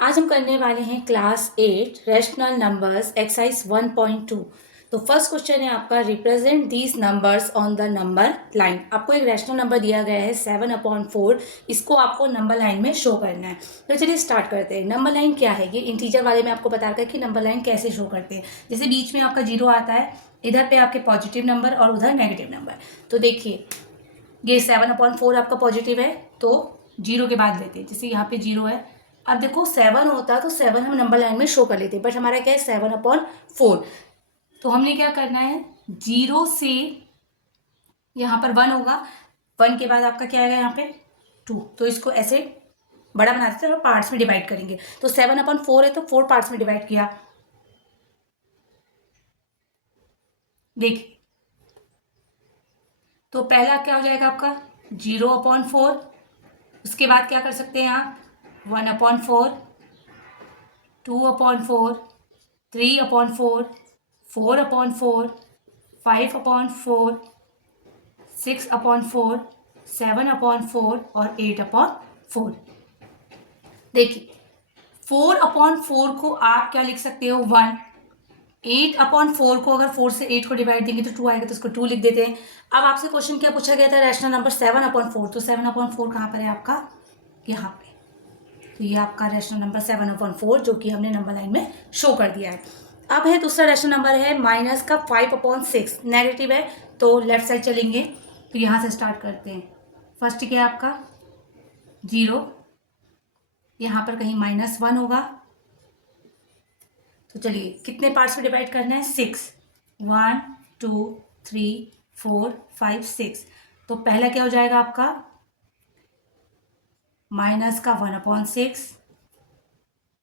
आज हम करने वाले हैं क्लास 8 रैशनल नंबर्स एक्सरसाइज 1.2। तो फर्स्ट क्वेश्चन है आपका, represent these numbers on the number line. आपको एक रैशनल नंबर दिया गया है 7/4, इसको आपको नंबर लाइन में शो करना है। तो चलिए स्टार्ट करते हैं। नंबर लाइन क्या है, ये इंटीजर वाले में आपको बता रखा है कि नंबर लाइन कैसे शो करते हैं। जैसे बीच में आपका 0 आता है, इधर पे आपके पॉजिटिव नंबर और उधर नेगेटिव नंबर। तो देखिए ये 7/4 आपका पॉजिटिव है, तो 0 के बाद लेते हैं। जैसे यहाँ पे 0 है, अब देखो 7 होता तो 7 हम नंबर लाइन में शो कर लेते, बट हमारा क्या है 7/4। तो हमने क्या करना है, 0 से यहाँ पर 1 होगा, 1 के बाद आपका क्या आएगा यहाँ पे 2। तो इसको ऐसे बड़ा बना देते हैं और पार्ट्स में डिवाइड करेंगे। तो 7/4 है तो 4 पार्ट्स में डिवाइड किया। देखिए तो पहला क्या हो जाएगा आपका 0/4। उसके बाद क्या कर सकते हैं आप 1/4, 2/4, 3/4, 4/4, 5/4, 6/4, 7/4 और 8/4। देखिए 4/4 को आप क्या लिख सकते हो 1। 8/4 को अगर 4 से 8 को डिवाइड देंगे तो 2 आएगा, तो इसको 2 लिख देते हैं। अब आपसे क्वेश्चन क्या पूछा गया था, रैशनल नंबर 7/4। तो 7/4 कहाँ पर है आपका, यहाँ पे। तो ये आपका रैशनल नंबर 7/4 जो कि हमने नंबर लाइन में शो कर दिया है। अब है दूसरा रैशनल नंबर है माइनस का 5/6, नेगेटिव है तो लेफ्ट साइड चलेंगे। तो यहाँ से स्टार्ट करते हैं। फर्स्ट क्या है आपका 0, यहाँ पर कहीं -1 होगा। तो चलिए कितने पार्ट्स में डिवाइड करना है 6, 1 2 3 4 5 6। तो पहला क्या हो जाएगा आपका माइनस का 1/6,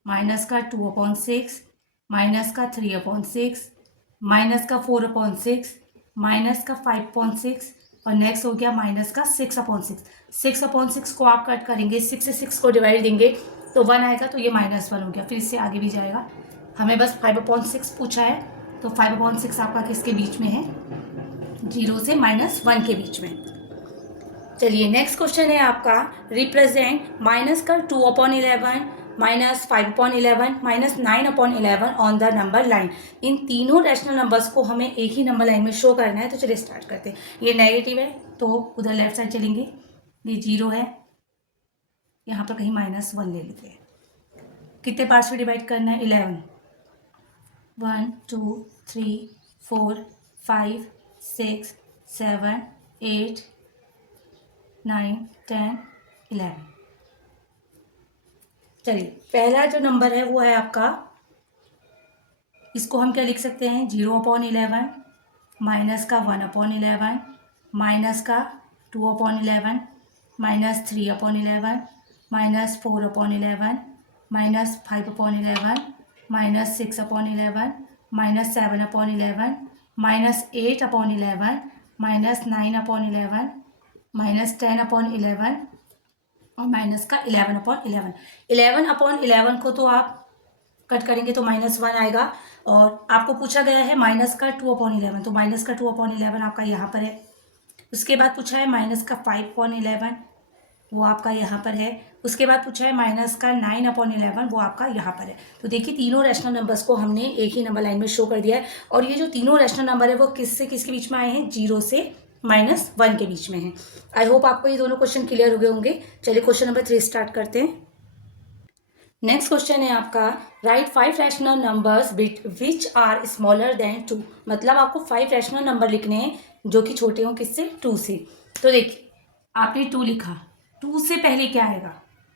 माइनस का 2/6, माइनस का 3/6, माइनस का 4/6, माइनस का 5/6 और नेक्स्ट हो गया माइनस का 6/6। 6/6 को आप कट करेंगे, 6 से 6 को डिवाइड देंगे तो 1 आएगा, तो ये -1 हो गया। फिर इससे आगे भी जाएगा, हमें बस 5/6 पूछा है। तो 5/6 आपका किसके बीच में है, 0 से -1 के बीच में। चलिए नेक्स्ट क्वेश्चन है आपका, रिप्रेजेंट माइनस का 2/11, -5/11, -9/11 ऑन द नंबर लाइन। इन तीनों रैशनल नंबर्स को हमें एक ही नंबर लाइन में शो करना है। तो चलिए स्टार्ट करते हैं। ये नेगेटिव है तो उधर लेफ्ट साइड चलेंगे, ये 0 है, यहाँ पर कहीं -1 ले लेते हैं। कितने पार्ट्स में डिवाइड करना है 11, 1 2 3 4 5 6 7 8 9 10 11। चलिए पहला जो नंबर है वो है आपका, इसको हम क्या लिख सकते हैं 0/11, माइनस का 1/11, माइनस का 2/11, -3/11, -4/11, -5/11, -6/11, -7/11, -8/11, -9/11, -10/11 और माइनस का 11/11। 11/11 को तो आप कट करेंगे तो -1 आएगा। और आपको पूछा गया है माइनस का 2/11, तो माइनस का 2/11 आपका यहाँ पर है। उसके बाद पूछा है माइनस का 5/11, वो आपका यहाँ पर है। उसके बाद पूछा है माइनस का 9/11, वो आपका यहाँ पर है। तो देखिए तीनों रैशनल नंबर्स को हमने एक ही नंबर लाइन में शो कर दिया है। और ये जो तीनों रैशनल नंबर है वो किससे किसके बीच में आए हैं, 0 से -1 के बीच में है। आई होप आपको ये दोनों क्वेश्चन क्लियर हो गए होंगे। चलिए क्वेश्चन नंबर 3 स्टार्ट करते हैं। नेक्स्ट क्वेश्चन है आपका, right 5 rational numbers which are smaller than 2। मतलब आपको 5 रैशनल नंबर लिखने हैं जो कि छोटे हों किससे, 2 से। तो देखिए आपने 2 लिखा, 2 से पहले क्या आएगा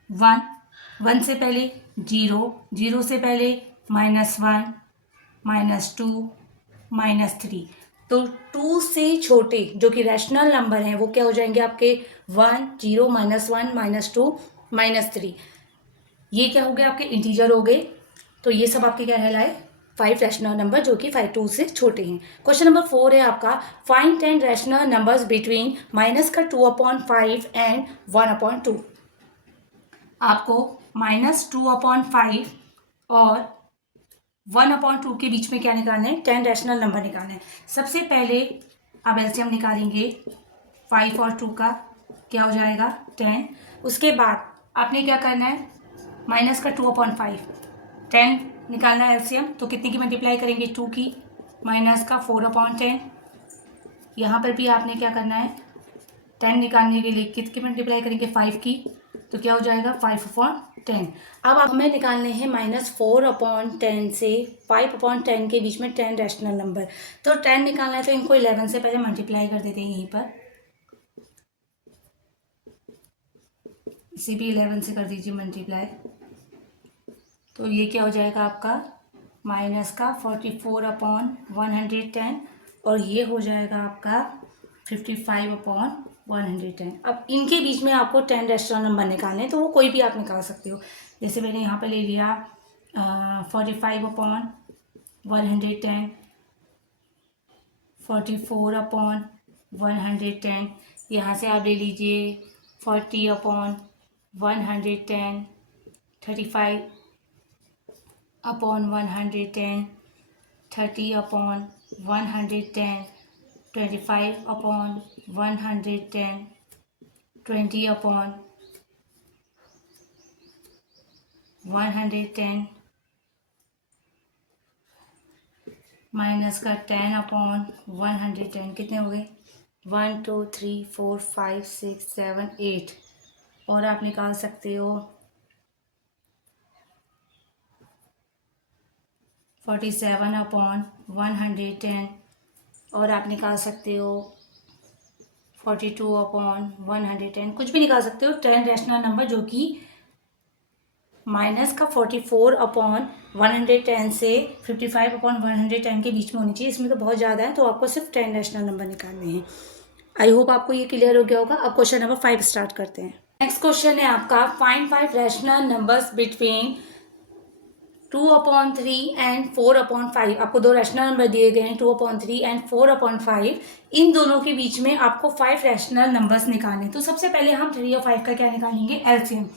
1, 1 से पहले 0, 0 से पहले -1, -2, -3। तो 2 से छोटे जो कि रैशनल नंबर हैं वो क्या हो जाएंगे आपके 1, 0, -1, -2, -3। ये क्या हो गया आपके इंटीजर हो गए। तो ये सब आपके क्या कहलाए 5 रैशनल नंबर जो कि 2 से छोटे हैं। क्वेश्चन नंबर 4 है आपका, find 10 rational numbers between minus का 2/5 एंड 1/2। आपको -2/5 और 1/2 के बीच में क्या निकालना है, 10 रैशनल नंबर निकालना है। सबसे पहले आप एलसीएम निकालेंगे 5 और 2 का, क्या हो जाएगा 10। उसके बाद आपने क्या करना है माइनस का 2/5, 10 निकालना है एलसीएम, तो कितनी की मल्टीप्लाई करेंगे, 2 की, माइनस का 4/10। यहाँ पर भी आपने क्या करना है, 10 निकालने के लिए कितनी मल्टीप्लाई करेंगे, 5 की, तो क्या हो जाएगा 5/10। अब हमें निकालने हैं -4/10 से 5/10 के बीच में 10 रैशनल नंबर। तो 10 निकालना है तो इनको 11 से पहले मल्टीप्लाई कर देते हैं यहीं पर, इसे भी 11 से कर दीजिए मल्टीप्लाई। तो ये क्या हो जाएगा आपका माइनस का 44/110 और ये हो जाएगा आपका 55/110। अब इनके बीच में आपको 10 रैशनल नंबर निकालने हैं, तो वो कोई भी आप निकाल सकते हो। जैसे मैंने यहाँ पे ले लिया 45/110, 44/110, यहाँ से आप ले लीजिए 40/110, 35/110, 30/110, 25/110, 20/110, माइनस का 10/110, कितने हो गए, 1 2 3 4 5 6 7 8। और आप निकाल सकते हो 47/110 और आप निकाल सकते हो 42/110, कुछ भी निकाल सकते हो। 10 रैशनल नंबर जो कि माइनस का 44/110 से 55/110 के बीच में होनी चाहिए। इसमें तो बहुत ज़्यादा है, तो आपको सिर्फ 10 रैशनल नंबर निकालने हैं। आई होप आपको ये क्लियर हो गया होगा। अब क्वेश्चन नंबर 5 स्टार्ट करते हैं। नेक्स्ट क्वेश्चन है आपका, find 5 rational numbers between 2/3 and 4/5। आपको दो रैशनल नंबर दिए गए हैं 2/3 एंड 4/5। इन दोनों के बीच में आपको 5 रैशनल नंबर्स निकालने। तो सबसे पहले हम 3 और 5 का क्या निकालेंगे, एलसीएम।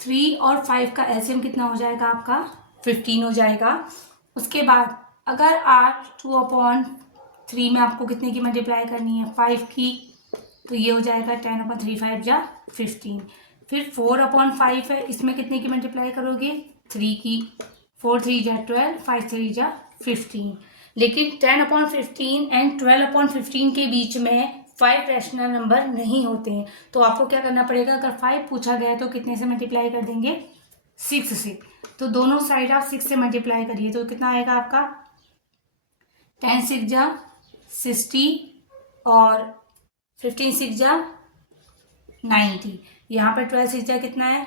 3 और 5 का एलसीएम कितना हो जाएगा आपका, 15 हो जाएगा। उसके बाद अगर आप 2/3 में आपको कितने की मल्टीप्लाई करनी है, 5 की, तो ये हो जाएगा 10/3, 5 जा 15। फिर 4/5 है, इसमें कितने की मल्टीप्लाई करोगे, 3 की, 4 3 जा 12, 5 3 जा 15। लेकिन 10/15 एंड 12/15 के बीच में 5 रैशनल नंबर नहीं होते हैं। तो आपको क्या करना पड़ेगा, अगर 5 पूछा गया है तो कितने से मल्टीप्लाई कर देंगे, 6 से। तो दोनों साइड आप 6 से मल्टीप्लाई करिए, तो कितना आएगा आपका, 10 6 जा 60 और 15 6 जा 90। यहाँ पर 12 6 जा कितना है,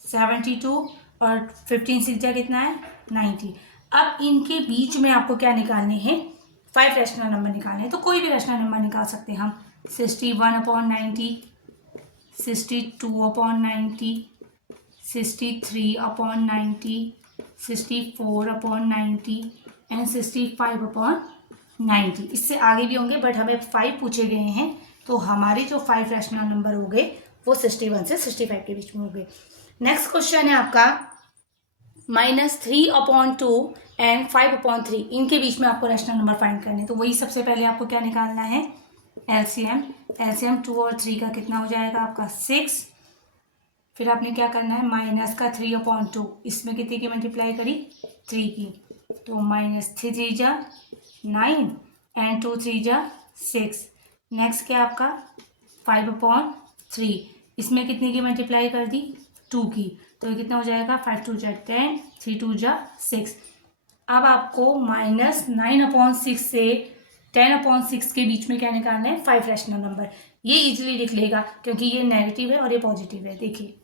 72 और 15 6 जा कितना है, 90। अब इनके बीच में आपको क्या निकालने हैं, 5 रैशनल नंबर निकालने हैं। तो कोई भी रैशनल नंबर निकाल सकते हैं हम, 61/90, 62/90, 63/90, 64/90 एंड 65/90। इससे आगे भी होंगे, बट हमें 5 पूछे गए हैं, तो हमारे जो 5 रैशनल नंबर हो गए वो 61 से 65 के बीच में हो गए। नेक्स्ट क्वेश्चन है आपका, -3/2 एंड 5/3। इनके बीच में आपको रैशनल नंबर फाइंड करने। तो वही सबसे पहले आपको क्या निकालना है, एलसीएम। एलसीएम 2 और 3 का कितना हो जाएगा आपका, 6। फिर आपने क्या करना है, माइनस का 3/2, इसमें कितनी की मल्टीप्लाई करी, 3 की, तो -3 3 जा 9 एंड 2 3 जा 6। नेक्स्ट क्या आपका 5/3, इसमें कितने की मल्टीप्लाई कर दी, 2 की, तो ये कितना हो जाएगा, 5 2 जा 10, 3 2 जा 6। अब आपको -9/6 से 10/6 के बीच में क्या निकालना है, 5 रैशनल नंबर। ये इजीली लिख लेगा क्योंकि ये नेगेटिव है और ये पॉजिटिव है। देखिए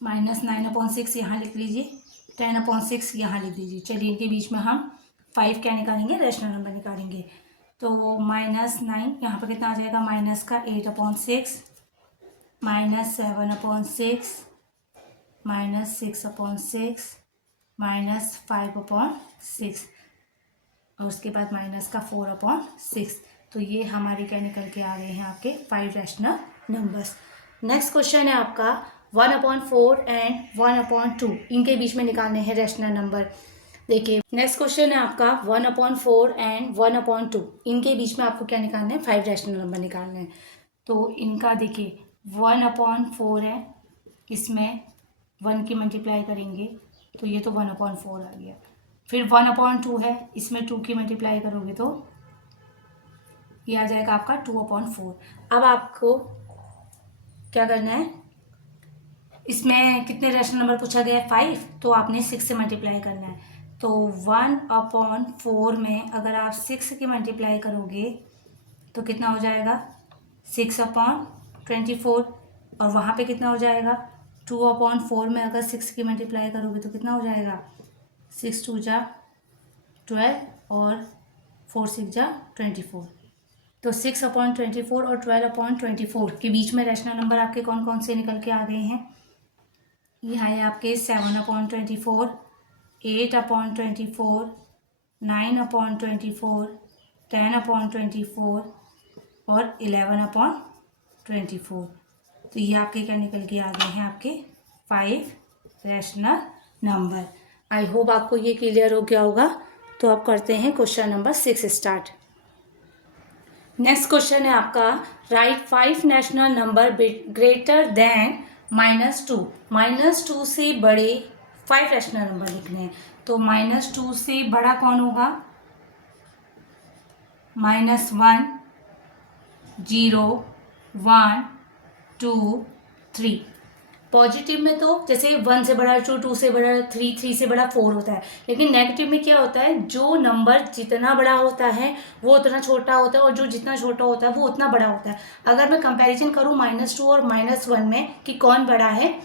-9/6 यहाँ लिख लीजिए, 10/6 यहाँ लिख दीजिए। चलिए इनके बीच में हम 5 क्या निकालेंगे, रैशनल नंबर निकालेंगे। तो -9 यहाँ पर कितना आ जाएगा, माइनस का 8/6, -7/6, -6/6, -5/6 और उसके बाद माइनस का 4/6। तो ये हमारे क्या निकल के आ गए हैं, आपके 5 रैशनल नंबर्स। नेक्स्ट क्वेश्चन है आपका 1/4 एंड 1/2। इनके बीच में निकालने हैं रैशनल नंबर। देखिए नेक्स्ट क्वेश्चन है आपका 1/4 एंड 1/2। इनके बीच में आपको क्या निकालना है, 5 रैशनल नंबर निकालने हैं। तो इनका देखिए 1/4 है, इसमें 1 की मल्टीप्लाई करेंगे तो ये तो 1/4 आ गया। फिर 1/2 है, इसमें 2 की मल्टीप्लाई करोगे तो ये आ जाएगा आपका 2/4। अब आपको क्या करना है, इसमें कितने रैशनल नंबर पूछा गया है 5, तो आपने 6 से मल्टीप्लाई करना है। तो 1/4 में अगर आप 6 की मल्टीप्लाई करोगे तो कितना हो जाएगा 6/24, और वहाँ पे कितना हो जाएगा 2/4 में अगर 6 की मल्टीप्लाई करोगे तो कितना हो जाएगा 6 2 जा 12 और 4 6 जा 24। तो 6/24 और 12/24 के बीच में रैशनल नंबर आपके कौन कौन से निकल के आ गए हैं। यहाँ है आपके 7/24, 8/24, 9/24, 10/24 और 11/24। तो ये आपके क्या निकल के आ गए हैं, आपके 5 रैशनल नंबर। आई होप आपको ये क्लियर हो गया होगा। तो अब करते हैं question number 6 start. Next question है आपका, right 5 rational number greater than -2। -2 से बड़े 5 रैशनल नंबर लिखने हैं। तो -2 से बड़ा कौन होगा, -1, 0, 1, 2, 3। पॉजिटिव में तो जैसे 1 से बड़ा 2, 2 से बड़ा 3, 3 से बड़ा 4 होता है, लेकिन नेगेटिव में क्या होता है, जो नंबर जितना बड़ा होता है वो उतना छोटा होता है, और जो जितना छोटा होता है वो उतना बड़ा होता है। अगर मैं कंपैरिजन करूँ -2 और -1 में कि कौन बड़ा है,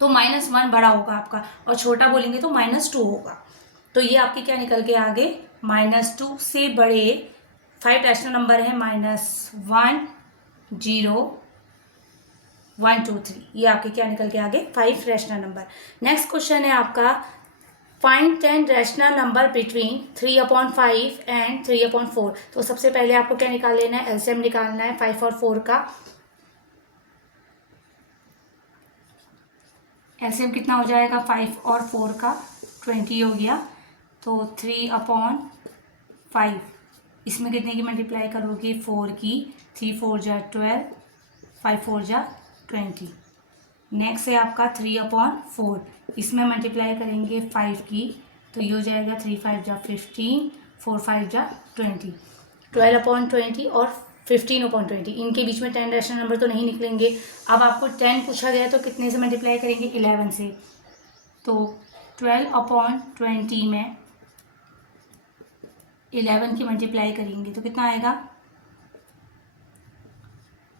तो -1 बड़ा होगा आपका, और छोटा बोलेंगे तो -2 होगा। तो ये आपके क्या निकल के आगे, -2 से बड़े 5 रैशनल नंबर है -1, 0, 1 2 3। ये आपके क्या निकल के आगे 5 रैशनल नंबर। नेक्स्ट क्वेश्चन है आपका, find 10 rational number between 3/5 and 3/4। तो सबसे पहले आपको क्या निकाल लेना है, एलसीएम निकालना है 5 और 4 का। एलसीएम कितना हो जाएगा 5 और 4 का, 20 हो गया। तो 3/5, इसमें कितने की मल्टीप्लाई करोगे 4 की, 3 4 जा 12, 5 4 जा 20। नेक्स्ट है आपका 3/4, इसमें मल्टीप्लाई करेंगे 5 की, तो ये हो जाएगा 3 5 जा 15, 4 5 जा 20। 12/20 और 15/20, इनके बीच में 10 रैशनल नंबर तो नहीं निकलेंगे। अब आपको 10 पूछा गया तो कितने से मल्टीप्लाई करेंगे, 11 से। तो 12/20 में 11 की मल्टीप्लाई करेंगे तो कितना आएगा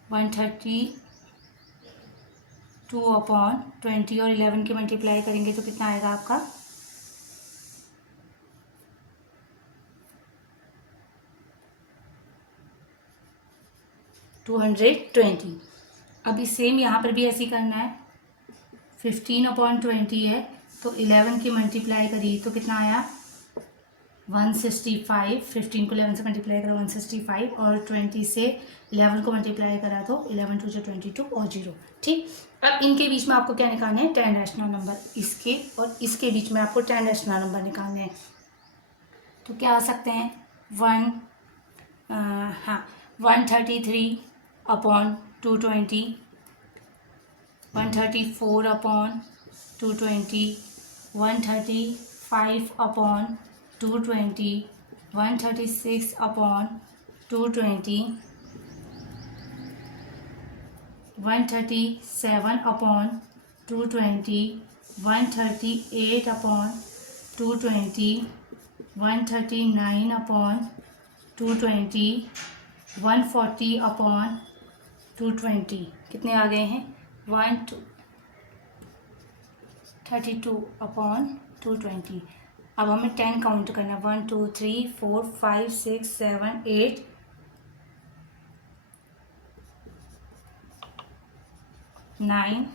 132/20, और 11 की मल्टीप्लाई करेंगे तो कितना आएगा आपका 220। अभी सेम यहाँ पर भी ऐसे ही करना है। 15/20 है, तो 11 की मल्टीप्लाई करी तो कितना आया 165। 15 को 11 से मल्टीप्लाई करा 165, और 20 से 11 को मल्टीप्लाई करा तो 11 2 22 और 0। ठीक, अब इनके बीच में आपको क्या निकालना है 10 रैशनल नंबर, इसके और इसके बीच में आपको 10 रैशनल नंबर निकालने हैं। तो क्या आ सकते हैं 133/220, 134/220, 135/220, 136/220, 137/220, 138/220, 139/220, 140/220। कितने आ गए हैं 132/220। अब हमें 10 काउंट करना है, 1 2 3 4 5 6 7 8 9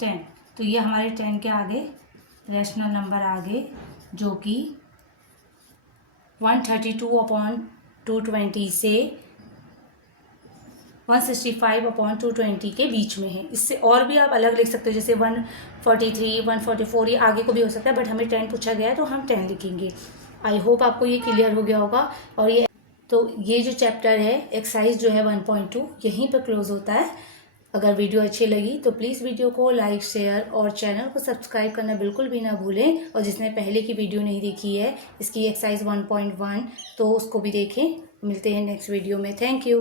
10। तो ये हमारे 10 के आगे रैशनल नंबर आ गए, जो कि 132/220 से 165/220 के बीच में है। इससे और भी आप अलग लिख सकते हो, जैसे 143, 144, ये आगे को भी हो सकता है, बट हमें 10 पूछा गया है तो हम 10 लिखेंगे। आई होप आपको ये क्लियर हो गया होगा। और ये जो चैप्टर है एक्सरसाइज जो है 1.2 यहीं पर क्लोज होता है। अगर वीडियो अच्छी लगी तो प्लीज़ वीडियो को लाइक, शेयर और चैनल को सब्सक्राइब करना बिल्कुल भी ना भूलें। और जिसने पहले की वीडियो नहीं देखी है इसकी एक्सरसाइज 1.1 तो उसको भी देखें। मिलते हैं नेक्स्ट वीडियो में। Thank you.